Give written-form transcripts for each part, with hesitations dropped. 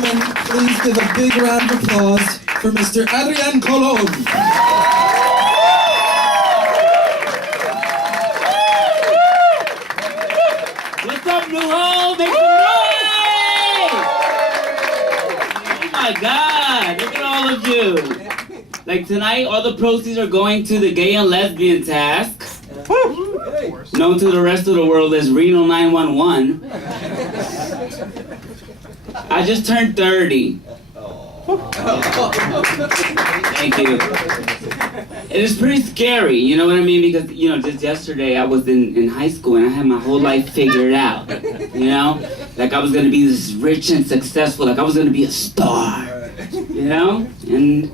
gentlemen, please give a big round of applause for Mr. Adrian Colon. What's up, New Home? Make some noise! Oh my God, look at all of you. Like tonight, all the proceeds are going to the gay and lesbian task, known to the rest of the world as Reno 911. I just turned 30. Thank you. It is pretty scary, you know what I mean? Because, you know, just yesterday I was in high school and I had my whole life figured out, you know? Like I was gonna be this rich and successful, like I was gonna be a star, you know? And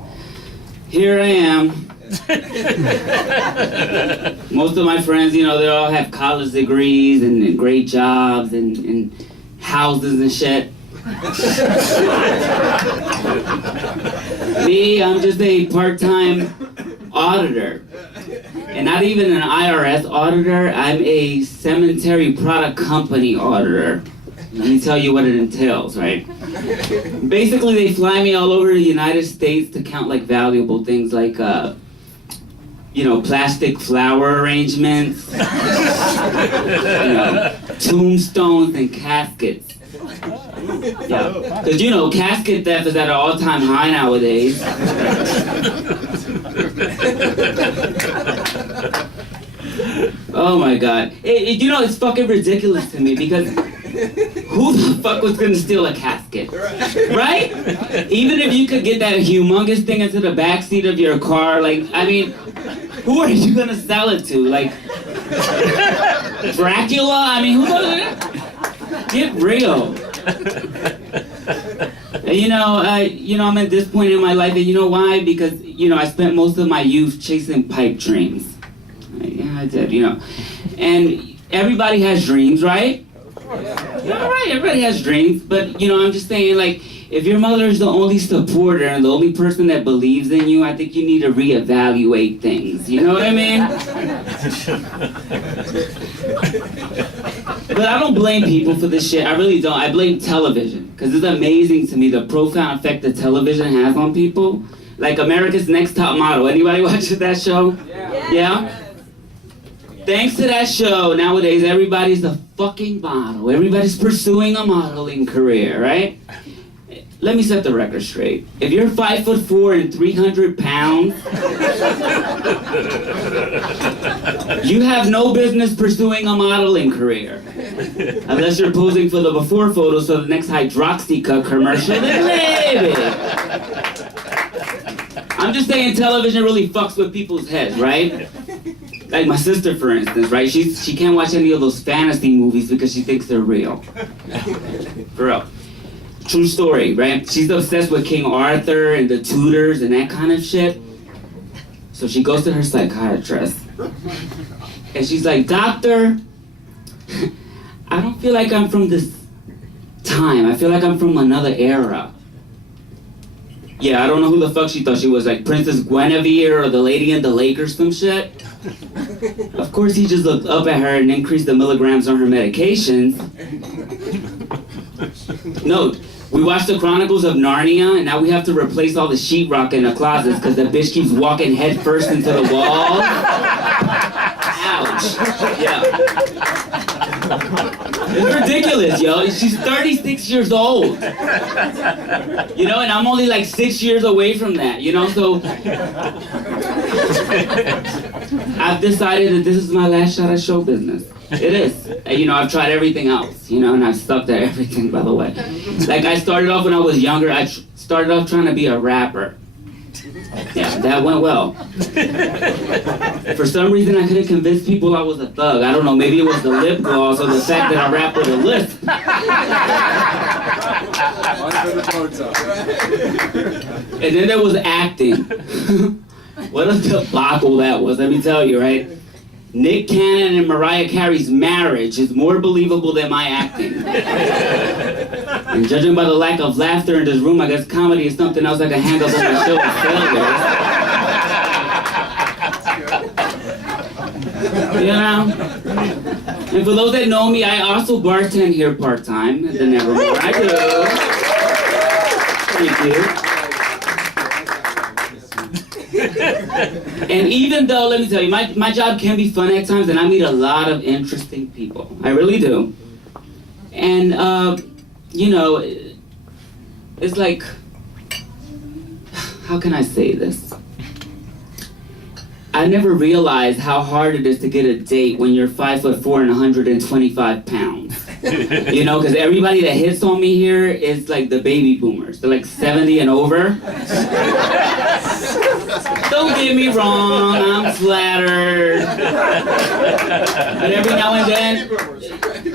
here I am. Most of my friends, you know, they all have college degrees and great jobs and houses and shit. Me, I'm just a part-time auditor. And not even an IRS auditor, I'm a cemetery product company auditor. Let me tell you what it entails, right? Basically, they fly me all over the United States to count like valuable things like, you know, plastic flower arrangements, you know, tombstones and caskets. Yeah, because you know, casket theft is at an all-time high nowadays. Oh my God. You know, it's fucking ridiculous to me because who the fuck was gonna steal a casket? Right? Even if you could get that humongous thing into the backseat of your car, like, I mean, who are you gonna sell it to? Like, Dracula? I mean, who's gonna... Get real. And you know, I'm at this point in my life, and you know why? Because, you know, I spent most of my youth chasing pipe dreams. Yeah, I did, you know. And everybody has dreams, right? Yeah, right, everybody has dreams. But, you know, I'm just saying, like, if your mother is the only supporter and the only person that believes in you, I think you need to reevaluate things. You know what I mean? But I don't blame people for this shit. I really don't. I blame television. Because it's amazing to me the profound effect that television has on people. Like America's Next Top Model. Anybody watching that show? Yeah? Thanks to that show, nowadays everybody's a fucking model. Everybody's pursuing a modeling career, right? Let me set the record straight. If you're 5'4" and 300 pounds, you have no business pursuing a modeling career. Unless you're posing for the before photos for the next Hydroxycut commercial, then maybe. I'm just saying television really fucks with people's heads, right? Like my sister, for instance, right? She can't watch any of those fantasy movies because she thinks they're real. For real. True story, right? She's obsessed with King Arthur and the Tudors and that kind of shit. So she goes to her psychiatrist. And she's like, "Doctor, I don't feel like I'm from this time. I feel like I'm from another era." Yeah, I don't know who the fuck she thought she was, like Princess Guinevere or the lady in the lake or some shit. Of course, he just looked up at her and increased the milligrams on her medications. No, we watched the Chronicles of Narnia, and now we have to replace all the sheetrock in the closets because the bitch keeps walking head first into the wall. Ouch. Yeah. It's ridiculous, yo. She's 36 years old. You know, and I'm only like 6 years away from that, you know, so... I've decided that this is my last shot at show business. It is. And, you know, I've tried everything else, you know, and I've stuck to everything, by the way. Like, I started off when I was younger, I started off trying to be a rapper. Yeah, that went well. For some reason, I couldn't convince people I was a thug. I don't know, maybe it was the lip gloss or the fact that I rap with a lisp. And then there was acting. What a debacle that was, let me tell you, right? Nick Cannon and Mariah Carey's marriage is more believable than my acting. And judging by the lack of laughter in this room, I guess comedy is something else I can handle on my show with failure. You know? And for those that know me, I also bartend here part-time at the Nevermore. I do. And even though, let me tell you, my job can be fun at times, and I meet a lot of interesting people. I really do. And, you know, it's like, how can I say this? I never realized how hard it is to get a date when you're 5'4" and 125 pounds. You know, because everybody that hits on me here is like the baby boomers. They're like 70 and over. Don't get me wrong, I'm flattered. But every now and then,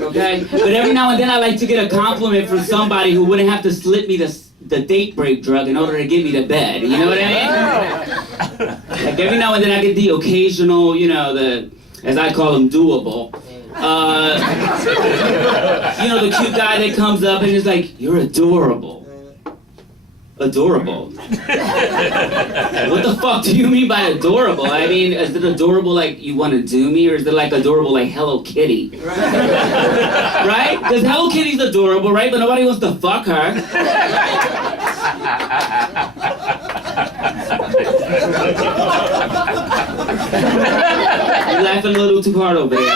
okay? But every now and then I like to get a compliment from somebody who wouldn't have to slip me the date break drug in order to get me to bed. You know what I mean? Like every now and then I get the occasional, you know, as I call them, doable. You know, the cute guy that comes up and is like, "You're adorable." Adorable? What the fuck do you mean by adorable? I mean, is it adorable like you want to do me, or is it like adorable like Hello Kitty? Right? Because Hello Kitty's adorable, right? But nobody wants to fuck her. You're laughing a little too hard over there.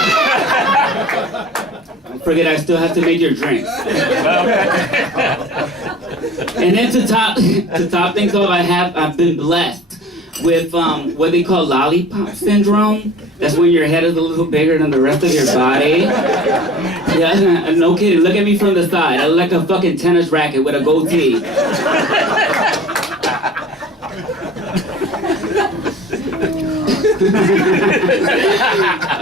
Don't forget, I still have to make your drinks. And then to top things off, I've been blessed with what they call lollipop syndrome. That's when your head is a little bigger than the rest of your body. Yeah, no kidding. Look at me from the side. I look like a fucking tennis racket with a goatee.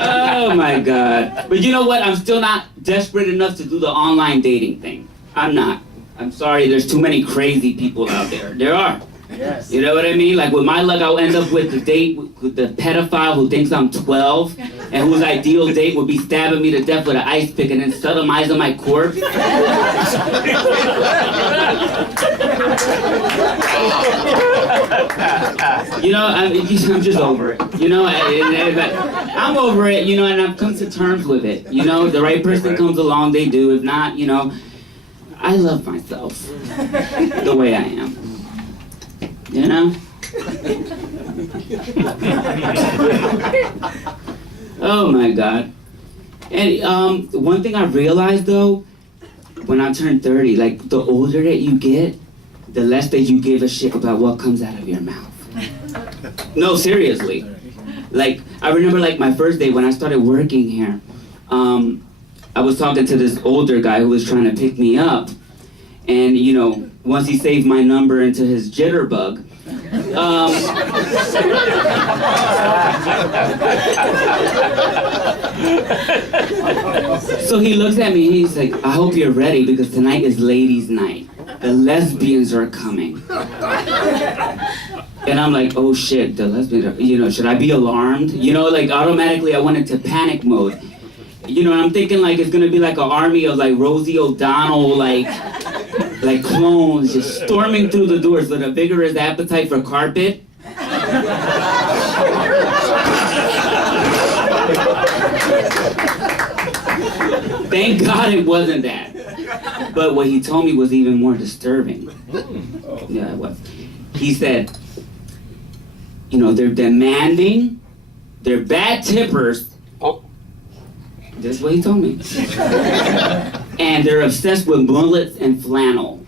Oh my God. But you know what? I'm still not desperate enough to do the online dating thing. I'm not. I'm sorry, there's too many crazy people out there. There are. Yes. You know what I mean? Like with my luck, I'll end up with the date with the pedophile who thinks I'm 12 and whose ideal date would be stabbing me to death with an ice pick and then sodomizing my corpse. You know, I'm just over it. You know, I'm over it, you know, and I've come to terms with it. You know, the right person comes along, they do. If not, you know, I love myself the way I am. You know? Oh my God. And one thing I realized though, when I turned 30, like the older that you get, the less that you give a shit about what comes out of your mouth. No, seriously. Like, I remember like my first day when I started working here, I was talking to this older guy who was trying to pick me up. And, you know, once he saved my number into his jitterbug, so he looks at me and he's like, "I hope you're ready because tonight is ladies' night. The lesbians are coming." And I'm like, "Oh shit, the lesbians are, you know, should I be alarmed?" You know, like automatically I went into panic mode. You know, and I'm thinking like it's gonna be like an army of like Rosie O'Donnell, like clones just storming through the doors with a vigorous appetite for carpet. Thank God it wasn't that. But what he told me was even more disturbing. Yeah, it was. He said, you know, they're demanding, they're bad tippers. That's what he told me. And they're obsessed with bullets and flannel.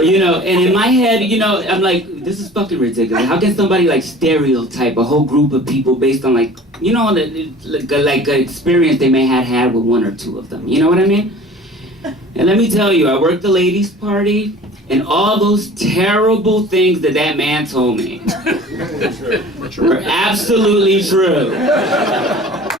You know, and in my head, you know, I'm like, this is fucking ridiculous. How can somebody like stereotype a whole group of people based on like, you know, like an experience they may have had with one or two of them? You know what I mean? And let me tell you, I worked the ladies' party, and all those terrible things that man told me were absolutely true.